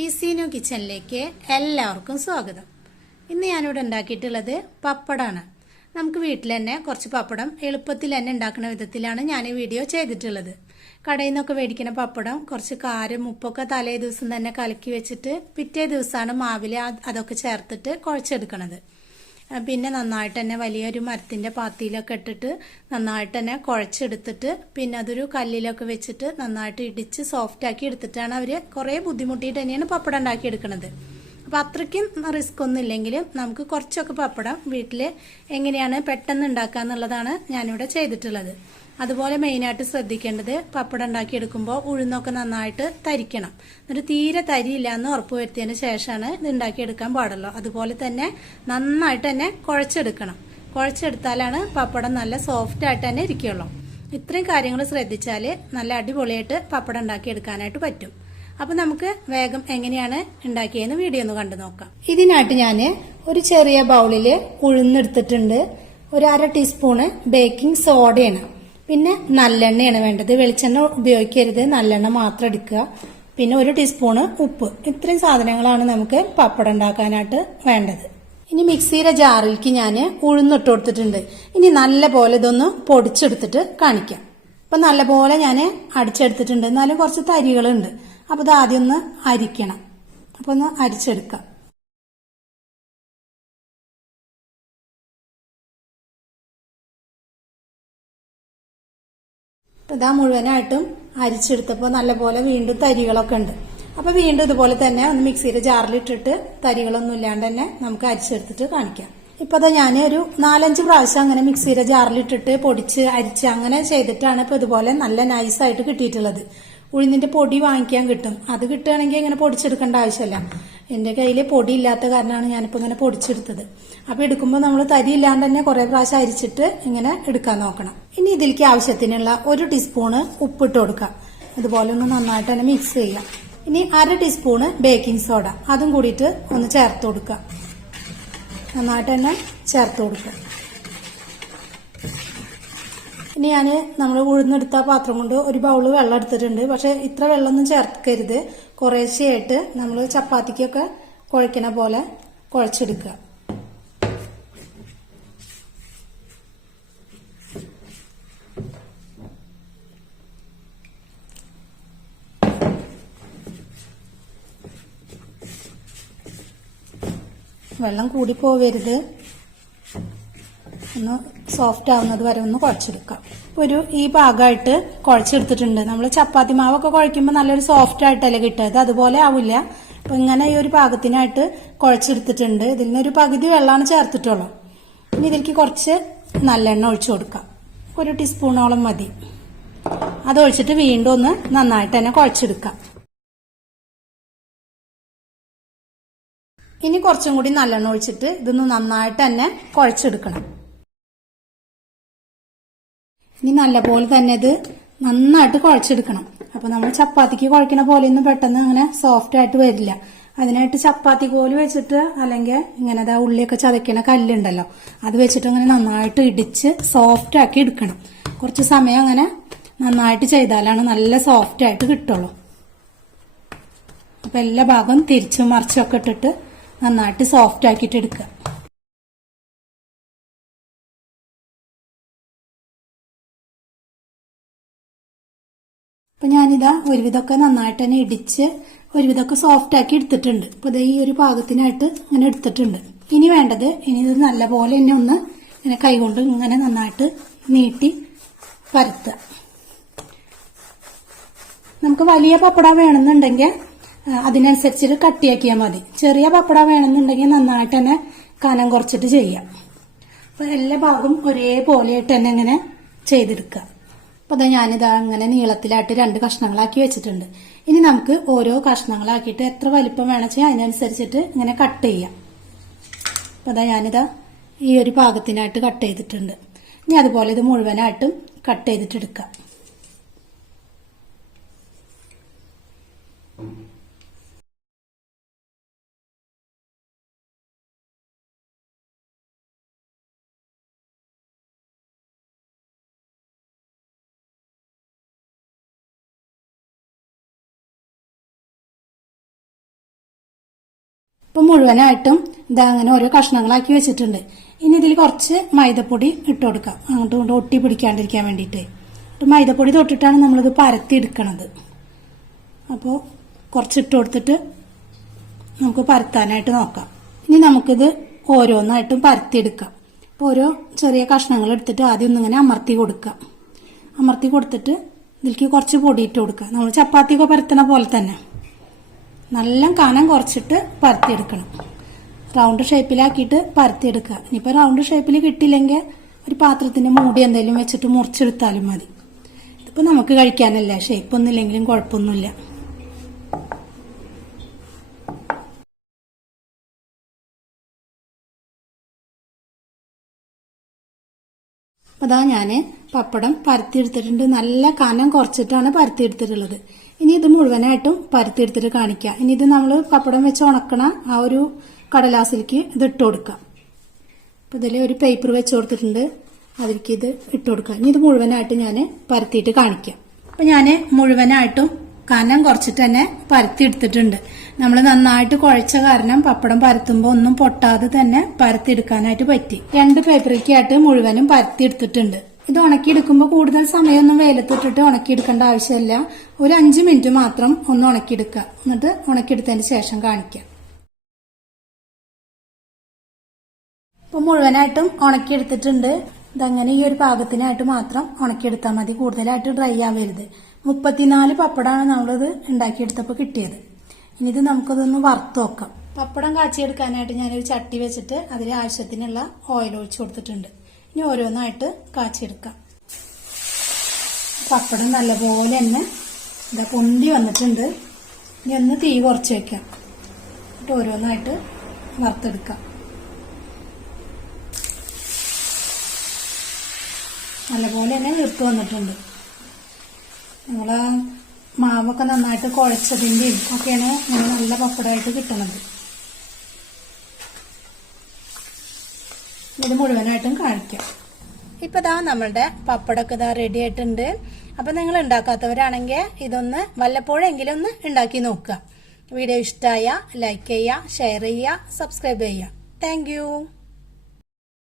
ഈസീനു കിച്ചണിലേക്ക് എല്ലാവർക്കും സ്വാഗതം. ഇന്ന് ഞാനിവിടെ ഉണ്ടാക്കിയിട്ടുള്ളത് പപ്പടമാണ്. നമുക്ക് വീട്ടിൽ തന്നെ കുറച്ച് പപ്പടം എളുപ്പത്തിൽ തന്നെ ഉണ്ടാക്കുന്ന വിധത്തിലാണ് ഞാൻ ഈ വീഡിയോ ചെയ്തിട്ടുള്ളത്. കടയിൽ നിന്നൊക്കെ മേടിക്കുന്ന പപ്പടം കുറച്ച് കാരം ഉപ്പൊക്കെ തലേ ദിവസം തന്നെ കലക്കി വെച്ചിട്ട് പിറ്റേ ദിവസമാണ് മാവിൽ അതൊക്കെ ചേർത്തിട്ട് കുഴച്ചെടുക്കണത്. പിന്നെ നന്നായിട്ട് തന്നെ വലിയൊരു മരത്തിൻ്റെ പാത്തിയിലൊക്കെ ഇട്ടിട്ട് നന്നായിട്ട് തന്നെ കുഴച്ചെടുത്തിട്ട് പിന്നെ അതൊരു കല്ലിലൊക്കെ വെച്ചിട്ട് നന്നായിട്ട് ഇടിച്ച് സോഫ്റ്റ് ആക്കി എടുത്തിട്ടാണ് അവർ കുറേ ബുദ്ധിമുട്ടിയിട്ട് തന്നെയാണ് പപ്പടം ഉണ്ടാക്കി എടുക്കുന്നത്. അപ്പോൾ അത്രയ്ക്കും റിസ്ക് ഒന്നും ഇല്ലെങ്കിലും നമുക്ക് കുറച്ചൊക്കെ പപ്പടം വീട്ടിൽ എങ്ങനെയാണ് പെട്ടെന്ന് ഉണ്ടാക്കുക എന്നുള്ളതാണ് ഞാനിവിടെ ചെയ്തിട്ടുള്ളത്. അതുപോലെ മെയിനായിട്ട് ശ്രദ്ധിക്കേണ്ടത് പപ്പടം ഉണ്ടാക്കിയെടുക്കുമ്പോൾ ഉഴുന്നൊക്കെ നന്നായിട്ട് തരിക്കണം. എന്നിട്ട് തീരെ തരിയില്ല എന്ന് ഉറപ്പ് വരുത്തിയതിന് ശേഷമാണ് ഇത് ഉണ്ടാക്കിയെടുക്കാൻ പാടുള്ളൂ. അതുപോലെ തന്നെ നന്നായിട്ട് തന്നെ കുഴച്ചെടുക്കണം. കുഴച്ചെടുത്താലാണ് പപ്പടം നല്ല സോഫ്റ്റ് ആയിട്ട് തന്നെ ഇരിക്കുള്ളൂ. ഇത്രയും കാര്യങ്ങൾ ശ്രദ്ധിച്ചാൽ നല്ല അടിപൊളിയായിട്ട് പപ്പടം ഉണ്ടാക്കിയെടുക്കാനായിട്ട് പറ്റും. അപ്പം നമുക്ക് വേഗം എങ്ങനെയാണ് ഉണ്ടാക്കിയതെന്ന് വീഡിയോ ഒന്ന് കണ്ടു നോക്കാം. ഇതിനായിട്ട് ഞാൻ ഒരു ചെറിയ ബൗളിൽ ഉഴുന്നെടുത്തിട്ടുണ്ട്. ഒരു 1/2 ടീസ്പൂണ് ബേക്കിംഗ് സോഡയാണ്. പിന്നെ നല്ലെണ്ണയാണ് വേണ്ടത്. വെളിച്ചെണ്ണ ഉപയോഗിക്കരുത്, നല്ലെണ്ണ മാത്രം എടുക്കുക. പിന്നെ 1 ടീസ്പൂണ് ഉപ്പ്. ഇത്രയും സാധനങ്ങളാണ് നമുക്ക് പപ്പടം ഉണ്ടാക്കാനായിട്ട് വേണ്ടത്. ഇനി മിക്സിയുടെ ജാറിലേക്ക് ഞാൻ ഉഴുന്നിട്ട് കൊടുത്തിട്ടുണ്ട്. ഇനി നല്ല പോലെ ഇതൊന്ന് പൊടിച്ചെടുത്തിട്ട് കാണിക്കാം. അപ്പൊ നല്ല പോലെ ഞാൻ അടിച്ചെടുത്തിട്ടുണ്ട്. എന്നാലും കുറച്ച് തരികളുണ്ട്. അപ്പൊ ഇത് ആദ്യം ഒന്ന് അരിക്കണം. അപ്പൊ ഒന്ന് അരിച്ചെടുക്കാം. ഇതാ മുഴുവനായിട്ടും അരിച്ചെടുത്തപ്പോൾ നല്ലപോലെ വീണ്ടും തരികളൊക്കെ ഉണ്ട്. അപ്പൊ വീണ്ടും ഇതുപോലെ തന്നെ ഒന്ന് മിക്സിയുടെ ജാറിലിട്ടിട്ട് തരികളൊന്നും ഇല്ലാണ്ട് തന്നെ നമുക്ക് അരിച്ചെടുത്തിട്ട് കാണിക്കാം. ഇപ്പൊ അതാ ഞാൻ ഒരു 4-5 പ്രാവശ്യം അങ്ങനെ മിക്സിയുടെ ജാറിലിട്ടിട്ട് പൊടിച്ച് അരിച്ച് അങ്ങനെ ചെയ്തിട്ടാണ് ഇപ്പൊ ഇതുപോലെ നല്ല നൈസായിട്ട് കിട്ടിയിട്ടുള്ളത്. ഉഴുന്നിന്റെ പൊടി വാങ്ങിക്കാൻ കിട്ടും. അത് കിട്ടുകയാണെങ്കിൽ ഇങ്ങനെ പൊടിച്ചെടുക്കേണ്ട ആവശ്യമില്ല. എന്റെ കയ്യിൽ പൊടി ഇല്ലാത്ത കാരണമാണ് ഞാനിപ്പോ ഇങ്ങനെ പൊടിച്ചെടുത്തത്. അപ്പൊ എടുക്കുമ്പോൾ നമ്മൾ തരി ഇല്ലാണ്ട് തന്നെ കുറെ പ്രാവശ്യം അരിച്ചിട്ട് ഇങ്ങനെ എടുക്കാൻ നോക്കണം. ഇനി ഇതിലേക്ക് ആവശ്യത്തിനുള്ള 1 ടീസ്പൂണ് ഉപ്പിട്ട് കൊടുക്കാം. ഇതുപോലെ ഒന്ന് നന്നായിട്ട് തന്നെ മിക്സ് ചെയ്യാം. ഇനി 1/2 ടീസ്പൂണ് ബേക്കിംഗ് സോഡ അതും കൂടിയിട്ട് ഒന്ന് ചേർത്ത് കൊടുക്കുക. നന്നായിട്ട് തന്നെ ചേർത്ത് കൊടുക്കുക. ഇനി നമ്മൾ ഉഴുന്നെടുത്ത പാത്രം കൊണ്ട് ഒരു ബൗള് വെള്ളം എടുത്തിട്ടുണ്ട്. പക്ഷെ ഇത്ര വെള്ളമൊന്നും ചേർക്കരുത്. കുറേശ്ശെയായിട്ട് നമ്മൾ ചപ്പാത്തിക്കൊക്കെ കുഴക്കണ പോലെ കുഴച്ചെടുക്കുക. വെള്ളം കൂടി പോവരുത്. ഒന്ന് സോഫ്റ്റ് ആവുന്നത് വരെ ഒന്ന് കുഴച്ചെടുക്കാം. ഈ ഭാഗമായിട്ട് കുഴച്ചെടുത്തിട്ടുണ്ട്. നമ്മൾ ചപ്പാത്തി മാവൊക്കെ കുഴയ്ക്കുമ്പോൾ നല്ലൊരു സോഫ്റ്റ് ആയിട്ടല്ലേ കിട്ടുക. ഇത് അതുപോലെ ആവില്ല. അപ്പൊ ഇങ്ങനെ ഈ ഒരു പാകത്തിനായിട്ട് കുഴച്ചെടുത്തിട്ടുണ്ട്. ഇതിൽ നിന്നൊരു പകുതി വെള്ളമാണ് ചേർത്തിട്ടുള്ളൂ. ഇനി ഇതിലേക്ക് കുറച്ച് നല്ലെണ്ണ ഒഴിച്ചു കൊടുക്കാം. 1 ടീസ്പൂണോളം മതി. അതൊഴിച്ചിട്ട് വീണ്ടും ഒന്ന് നന്നായിട്ട് തന്നെ കുഴച്ചെടുക്കാം. ഇനി കുറച്ചും കൂടി നല്ലെണ്ണ ഒഴിച്ചിട്ട് ഇതൊന്ന് നന്നായിട്ട് തന്നെ കുഴച്ചെടുക്കണം. ഇനി നല്ലപോലെ തന്നെ ഇത് നന്നായിട്ട് കുഴച്ചെടുക്കണം. അപ്പൊ നമ്മൾ ചപ്പാത്തിക്ക് കുഴക്കണ പോലെയൊന്നും പെട്ടെന്ന് അങ്ങനെ സോഫ്റ്റ് ആയിട്ട് വരില്ല. അതിനായിട്ട് ചപ്പാത്തി കോല് വെച്ചിട്ട് അല്ലെങ്കിൽ ഇങ്ങനെ ഉള്ളിയൊക്കെ ചതയ്ക്കണ കല്ലുണ്ടല്ലോ, അത് വെച്ചിട്ട് അങ്ങനെ നന്നായിട്ട് ഇടിച്ച് സോഫ്റ്റ് ആക്കി എടുക്കണം. കുറച്ച് സമയം അങ്ങനെ നന്നായിട്ട് ചെയ്താലാണ് നല്ല സോഫ്റ്റ് ആയിട്ട് കിട്ടുള്ളൂ. അപ്പൊ എല്ലാ ഭാഗവും തിരിച്ചും മറിച്ചൊക്കെ ഇട്ടിട്ട് നന്നായിട്ട് സോഫ്റ്റ് ആക്കിയിട്ട് എടുക്കുക. അപ്പൊ ഞാനിതാ ഒരുവിധമൊക്കെ നന്നായിട്ട് തന്നെ ഇടിച്ച് ഒരുവിധമൊക്കെ സോഫ്റ്റ് ആക്കി എടുത്തിട്ടുണ്ട്. അപ്പൊ ഇത് ഈ ഒരു പാകത്തിനായിട്ട് ഇങ്ങനെ എടുത്തിട്ടുണ്ട്. ഇനി വേണ്ടത് ഇത് നല്ല പോലെ തന്നെ ഒന്ന് ഇങ്ങനെ കൈകൊണ്ട് ഇങ്ങനെ നന്നായിട്ട് നീട്ടി പരത്തുക. നമുക്ക് വലിയ പപ്പട വേണമെന്നുണ്ടെങ്കിൽ അതിനനുസരിച്ചിട്ട് കട്ടിയാക്കിയാൽ മതി. ചെറിയ പപ്പട വേണമെന്നുണ്ടെങ്കിൽ നന്നായിട്ട് തന്നെ കനം കുറച്ചിട്ട് ചെയ്യാം. അപ്പൊ എല്ലാ ഭാഗവും ഒരേപോലെയായിട്ട് തന്നെ ഇങ്ങനെ ചെയ്തെടുക്കുക. അപ്പൊ അതാ ഞാനിതാ അങ്ങനെ നീളത്തിലായിട്ട് 2 കഷ്ണങ്ങളാക്കി വെച്ചിട്ടുണ്ട്. ഇനി നമുക്ക് ഓരോ കഷ്ണങ്ങളാക്കിയിട്ട് എത്ര വലിപ്പം വേണമെന്ന് അതിനനുസരിച്ചിട്ട് ഇങ്ങനെ കട്ട് ചെയ്യാം. അപ്പൊ അതാ ഞാനിതാ ഈ ഒരു പാകത്തിനായിട്ട് കട്ട് ചെയ്തിട്ടുണ്ട്. ഇനി അതുപോലെ ഇത് മുഴുവനായിട്ടും കട്ട് ചെയ്തിട്ടെടുക്കാം. ഇപ്പം മുഴുവനായിട്ടും ഇതാ അങ്ങനെ ഓരോ കഷ്ണങ്ങളാക്കി വെച്ചിട്ടുണ്ട്. ഇനി ഇതിൽ കുറച്ച് മൈദപ്പൊടി ഇട്ട് കൊടുക്കാം, അങ്ങോട്ടും ഇങ്ങോട്ടും ഒട്ടി പിടിക്കാണ്ടിരിക്കാൻ വേണ്ടിയിട്ട്. മൈദപ്പൊടി തൊട്ടിട്ടാണ് നമ്മളിത് പരത്തി എടുക്കണത്. അപ്പോൾ കുറച്ച് ഇട്ട് കൊടുത്തിട്ട് നമുക്ക് പരത്താനായിട്ട് നോക്കാം. ഇനി നമുക്കിത് ഓരോന്നായിട്ടും പരത്തിയെടുക്കാം. അപ്പോൾ ഓരോ ചെറിയ കഷ്ണങ്ങൾ എടുത്തിട്ട് ആദ്യം ഒന്നിങ്ങനെ അമർത്തി കൊടുക്കാം. അമർത്തി കൊടുത്തിട്ട് ഇതിലേക്ക് കുറച്ച് പൊടി ഇട്ട് കൊടുക്കുക. നമ്മൾ ചപ്പാത്തിയൊക്കെ പരത്തണ പോലെ തന്നെ നല്ല കനം കുറച്ചിട്ട് പരത്തിയെടുക്കണം. റൗണ്ട് ഷേപ്പിലാക്കിയിട്ട് പരത്തിയെടുക്കുക. ഇനിയിപ്പോൾ റൗണ്ട് ഷേപ്പിൽ കിട്ടിയില്ലെങ്കിൽ ഒരു പാത്രത്തിന്റെ മൂടി എന്തെങ്കിലും വെച്ചിട്ട് മുറിച്ചെടുത്താലും മതി. ഇതിപ്പോൾ നമുക്ക് കഴിക്കാനല്ലേ, ഷേപ്പൊന്നും ഇല്ലെങ്കിലും കുഴപ്പമൊന്നുമില്ല. അതാ ഞാൻ പപ്പടം പരത്തിയെടുത്തിട്ടുണ്ട്. നല്ല കനം കുറച്ചിട്ടാണ് പരത്തിയെടുത്തിട്ടുള്ളത്. ഇനി ഇത് മുഴുവനായിട്ടും പരത്തിയെടുത്തിട്ട് കാണിക്കാം. ഇനി ഇത് നമ്മൾ പപ്പടം വെച്ച് ഉണക്കണ ആ ഒരു കടലാസിലേക്ക് ഇത് ഇട്ട് കൊടുക്കാം. അപ്പൊ ഇതിൽ ഒരു പേപ്പർ വെച്ച് കൊടുത്തിട്ടുണ്ട്, അതിലേക്ക് ഇത് ഇട്ട് കൊടുക്കാം. ഇനി ഇത് മുഴുവനായിട്ട് ഞാൻ പരത്തിയിട്ട് കാണിക്കാം. അപ്പൊ ഞാൻ മുഴുവനായിട്ടും കനം കുറച്ചിട്ട് തന്നെ പരത്തി എടുത്തിട്ടുണ്ട്. നമ്മൾ നന്നായിട്ട് കുഴച്ച കാരണം പപ്പടം പരത്തുമ്പോൾ ഒന്നും പൊട്ടാതെ തന്നെ പരത്തിയെടുക്കാനായിട്ട് പറ്റി. 2 പേപ്പറിക്കായിട്ട് മുഴുവനും പരത്തി എടുത്തിട്ടുണ്ട്. ഇത് ഉണക്കിയെടുക്കുമ്പോൾ കൂടുതൽ സമയമൊന്നും വെയിലത്തിട്ടിട്ട് ഉണക്കിയെടുക്കേണ്ട ആവശ്യമില്ല. ഒരു 5 മിനിറ്റ് മാത്രം ഒന്ന് ഉണക്കിയെടുക്കുക. എന്നിട്ട് ഉണക്കിയെടുത്തതിന് ശേഷം കാണിക്കാം. ഇപ്പൊ മുഴുവനായിട്ടും ഉണക്കിയെടുത്തിട്ടുണ്ട്. ഇതങ്ങനെ ഈ ഒരു പാകത്തിനായിട്ട് മാത്രം ഉണക്കിയെടുത്താൽ മതി, കൂടുതലായിട്ട് ഡ്രൈ ആവരുത്. 34 പപ്പടമാണ് നമ്മളിത് ഉണ്ടാക്കിയെടുത്തപ്പോൾ കിട്ടിയത്. ഇനി ഇത് നമുക്കതൊന്ന് വറുത്ത് നോക്കാം. പപ്പടം കാച്ചിയെടുക്കാനായിട്ട് ഞാനൊരു ചട്ടി വെച്ചിട്ട് അതിൽ ആവശ്യത്തിനുള്ള ഓയിൽ ഒഴിച്ചു കൊടുത്തിട്ടുണ്ട്. ഇനി ഓരോന്നായിട്ട് കാച്ചിയെടുക്കാം. പപ്പടം നല്ലപോലെ തന്നെ ഇതാ പൊന്തി വന്നിട്ടുണ്ട്. ഇനി ഒന്ന് തീ കുറച്ച് വെക്കാം. എന്നിട്ട് ഓരോന്നായിട്ട് വറുത്തെടുക്കാം. നല്ലപോലെ തന്നെ വീർത്ത് വന്നിട്ടുണ്ട്. നമ്മള് മാവൊക്കെ നന്നായിട്ട് കുഴച്ചതിന്റെയും ഒക്കെയാണ് നല്ല പപ്പടമായിട്ട് കിട്ടുന്നത്. ഇത് മുഴുവനായിട്ടും കാണിക്കാം. ഇപ്പൊ ദാ നമ്മളുടെ പപ്പടമൊക്കെ ഇതാ റെഡി ആയിട്ടുണ്ട്. അപ്പൊ നിങ്ങൾ ഉണ്ടാക്കാത്തവരാണെങ്കിൽ ഇതൊന്ന് വല്ലപ്പോഴെങ്കിലും ഒന്ന് ഉണ്ടാക്കി നോക്കുക. വീഡിയോ ഇഷ്ടമായ ലൈക്ക് ചെയ്യുക, ഷെയർ ചെയ്യുക, സബ്സ്ക്രൈബ് ചെയ്യുക. താങ്ക്